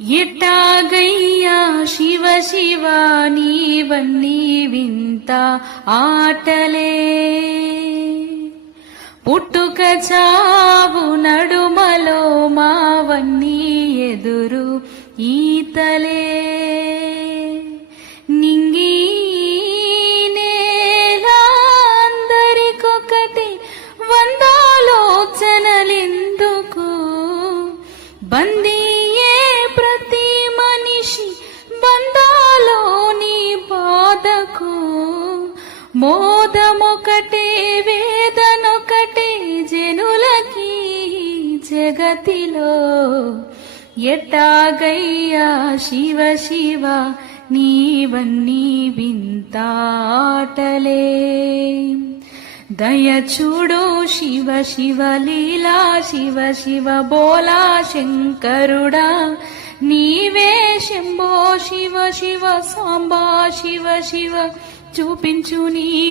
ఎట్టాగయ్యా శివ శివ నీవన్నీ వింత ఆటలే. పుట్టుక చావు నడుమలో మావన్నీ ఎదురు ఈతలే. నింగి నేలాందరికొకటి వందాలోచనలెందుకు? బందీయే మోదమొకటే వేదనొకటే జనులకి జగతిలో ఎట్టాగయ్యా శివ శివ నీవన్నీ వింతాటలే. దయ చూడు శివ శివ లీలా శివ శివ బోలా శంకరుడా నీవే శంభో శివ శివ సాంబా శివ శివ చూపించు నీ